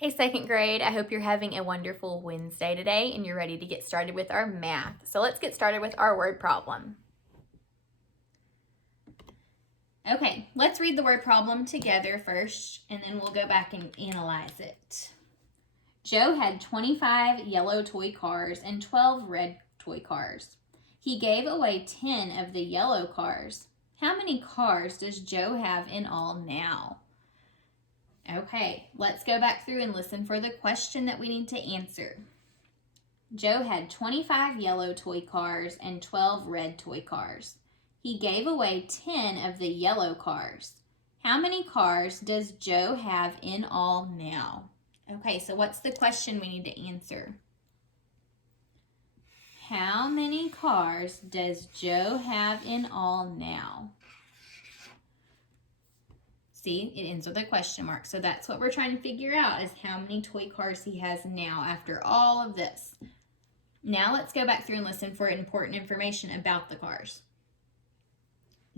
Hey, second grade, I hope you're having a wonderful Wednesday today and you're ready to get started with our math. So let's get started with our word problem. Okay, let's read the word problem together first and then we'll go back and analyze it. Joe had 25 yellow toy cars and 12 red toy cars. He gave away 10 of the yellow cars. How many cars does Joe have in all now? Okay, let's go back through and listen for the question that we need to answer. Joe had 25 yellow toy cars and 12 red toy cars. He gave away 10 of the yellow cars. How many cars does Joe have in all now? Okay, so what's the question we need to answer? How many cars does Joe have in all now? See, it ends with a question mark. So that's what we're trying to figure out is how many toy cars he has now after all of this. Now let's go back through and listen for important information about the cars.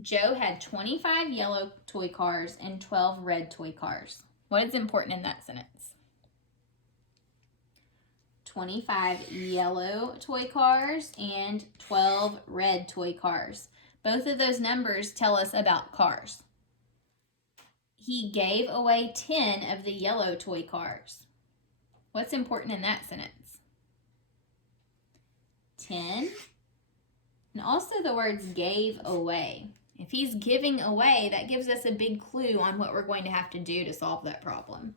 Joe had 25 yellow toy cars and 12 red toy cars. What is important in that sentence? 25 yellow toy cars and 12 red toy cars. Both of those numbers tell us about cars. He gave away 10 of the yellow toy cars. What's important in that sentence? 10. And also the words gave away. If he's giving away, that gives us a big clue on what we're going to have to do to solve that problem.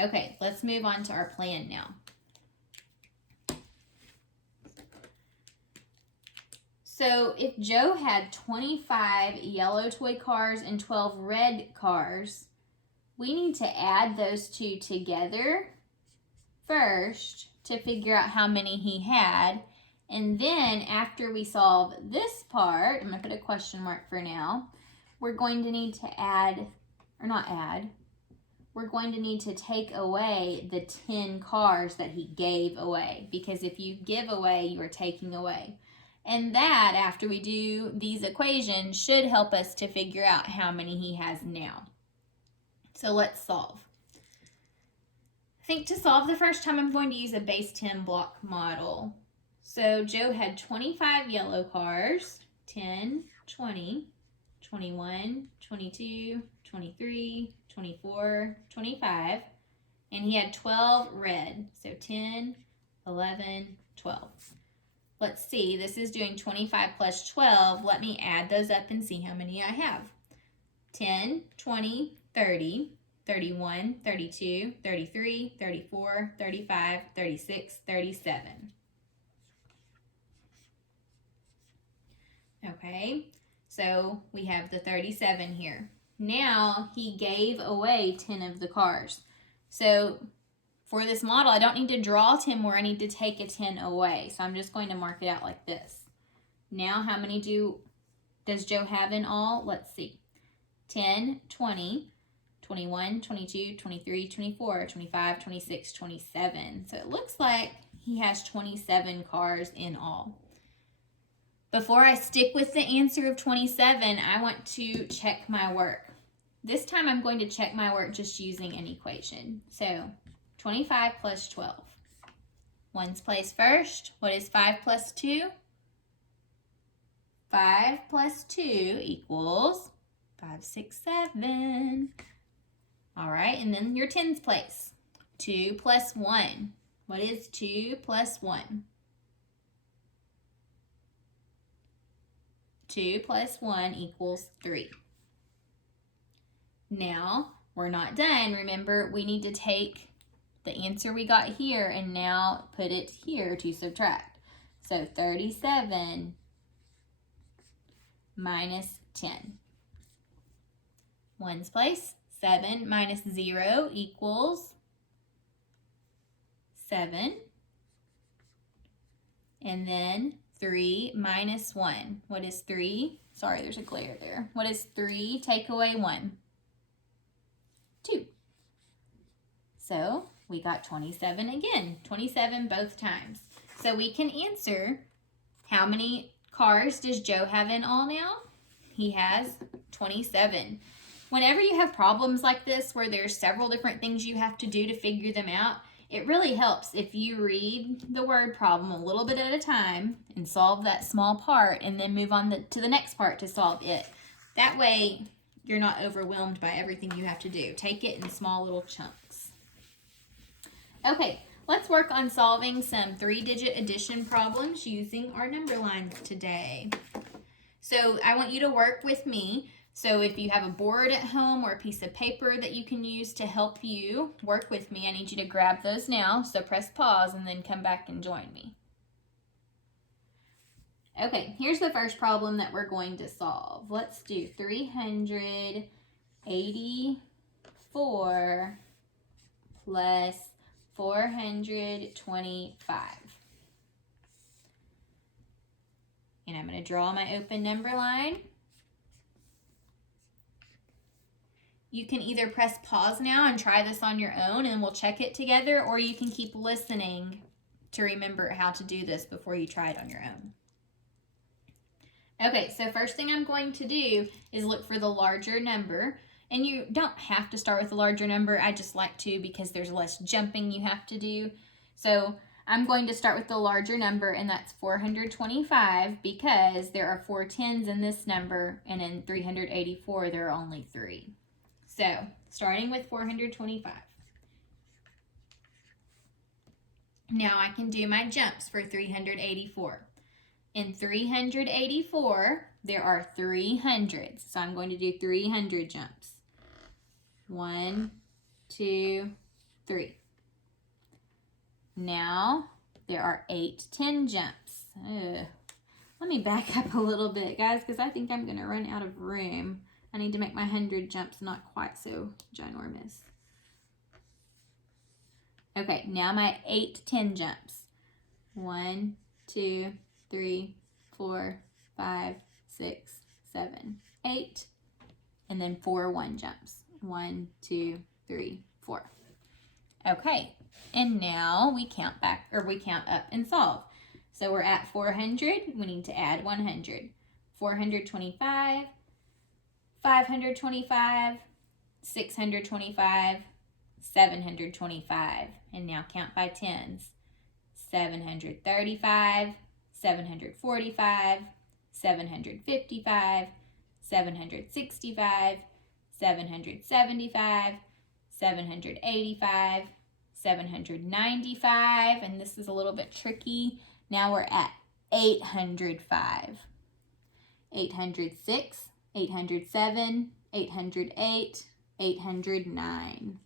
Okay, let's move on to our plan now. So if Joe had 25 yellow toy cars and 12 red cars, we need to add those two together first to figure out how many he had. And then after we solve this part, I'm going to put a question mark for now, we're going to need to add, or not add, we're going to need to take away the 10 cars that he gave away. Because if you give away, you are taking away. And that, after we do these equations, should help us to figure out how many he has now. So let's solve. I think to solve the first time, I'm going to use a base 10 block model. So Joe had 25 yellow cars, 10, 20, 21, 22, 23, 24, 25, and he had 12 red, so 10, 11, 12. Let's see, this is doing 25 plus 12. Let me add those up and see how many I have. 10, 20, 30, 31, 32, 33, 34, 35, 36, 37. Okay, so we have the 37 here. Now he gave away 10 of the cars. So for this model, I don't need to draw 10 more. I need to take a 10 away. So I'm just going to mark it out like this. Now how many does Joe have in all? Let's see. 10, 20, 21, 22, 23, 24, 25, 26, 27. So it looks like he has 27 cars in all. Before I stick with the answer of 27, I want to check my work. This time I'm going to check my work just using an equation. So 25 plus 12. Ones place first. What is 5 plus 2? 5 plus 2 equals 5, 6, 7. All right, and then your tens place. 2 plus 1. What is 2 plus 1? 2 plus 1 equals 3. Now, we're not done. Remember, we need to take the answer we got here and now put it here to subtract. So 37 minus 10. Ones place. 7 minus 0 equals 7. And then 3 minus 1. What is 3? Sorry, there's a glare there. What is 3? Take away 1. 2. So we got 27 again. 27 both times. So we can answer how many cars does Joe have in all now? He has 27. Whenever you have problems like this where there's several different things you have to do to figure them out, it really helps if you read the word problem a little bit at a time and solve that small part and then move on to the next part to solve it. That way, you're not overwhelmed by everything you have to do. Take it in small little chunks. Okay, let's work on solving some 3-digit addition problems using our number lines today. So I want you to work with me. So if you have a board at home or a piece of paper that you can use to help you work with me, I need you to grab those now. So press pause and then come back and join me. Okay, here's the first problem that we're going to solve. Let's do 384 plus 425. And I'm going to draw my open number line. You can either press pause now and try this on your own and we'll check it together, or you can keep listening to remember how to do this before you try it on your own. Okay, so first thing I'm going to do is look for the larger number. And you don't have to start with the larger number. I just like to because there's less jumping you have to do. So I'm going to start with the larger number, and that's 425 because there are 4 tens in this number, and in 384 there are only 3. So, starting with 425. Now I can do my jumps for 384. In 384, there are 3 hundreds. So I'm going to do 300 jumps. 1, 2, 3. Now there are 8 10 jumps. Let me back up a little bit, guys, because I think I'm going to run out of room. I need to make my 100 jumps not quite so ginormous. Okay, now my 8 10 jumps. 1, 2, 3, 4, 5, 6, 7, 8. And then 4 1 jumps. 1, 2, 3, 4. Okay, and now we count back, or we count up and solve. So we're at 400. We need to add 100. 425. 525, 625, 725, and now count by tens. 735, 745, 755, 765, 775, 785, 795, and this is a little bit tricky. Now we're at 805, 806, 807, 808, 809.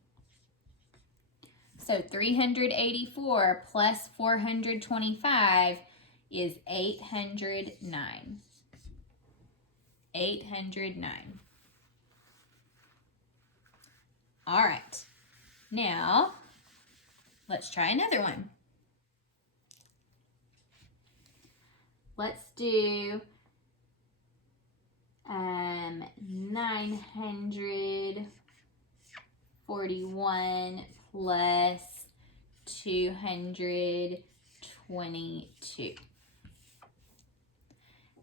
So 384 plus 425 is 809. 809. All right. Now, let's try another one. Let's do 941 plus 222.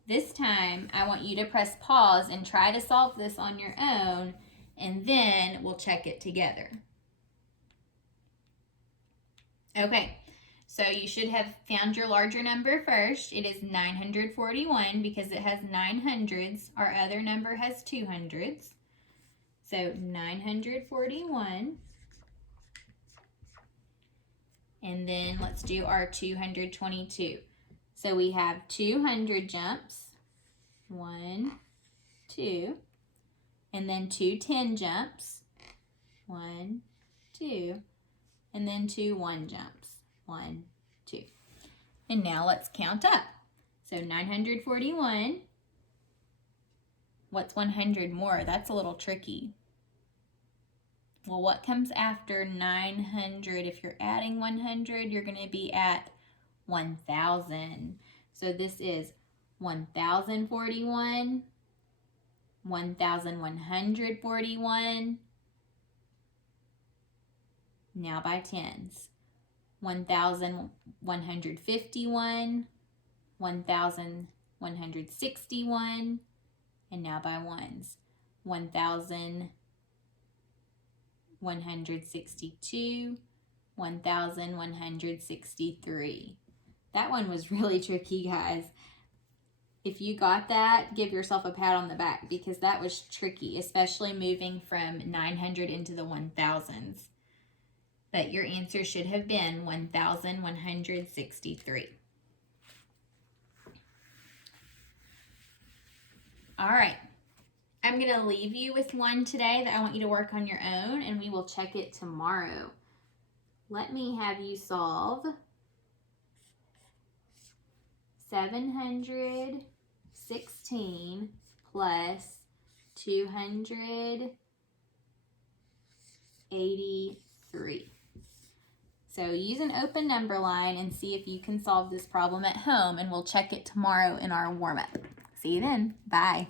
This time, I want you to press pause and try to solve this on your own, and then we'll check it together. Okay, so you should have found your larger number first. It is 941 because it has 9 hundreds. Our other number has 2 hundreds. So 941. And then let's do our 222. So we have 200 jumps. 1, 2. And then 2 10 jumps. 1, 2. And then 2 1 jumps. 1, 2. And now let's count up. So 941. What's 100 more? That's a little tricky. Well, what comes after 900? If you're adding 100, you're going to be at 1,000. So this is 1,041, 1,141. Now by tens. 1,151, 1,161, and now by ones. 1,162, 1,163. That one was really tricky, guys. If you got that, give yourself a pat on the back because that was tricky, especially moving from 900 into the 1000s. But your answer should have been 1,163. All right. I'm going to leave you with one today that I want you to work on your own, and we will check it tomorrow. Let me have you solve 716 plus 283. So use an open number line and see if you can solve this problem at home, and we'll check it tomorrow in our warm-up. See you then. Bye.